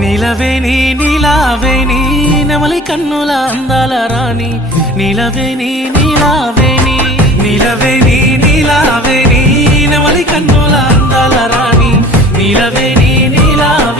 నీలవేణి నీలావేణి నెమలి కన్నుల అందాల రాణి నీలవేణి నీలావేణి నీలవేణి నీలావేణి నెమలి కన్నుల అందాల రాణి నీలవేణి నీలావేణి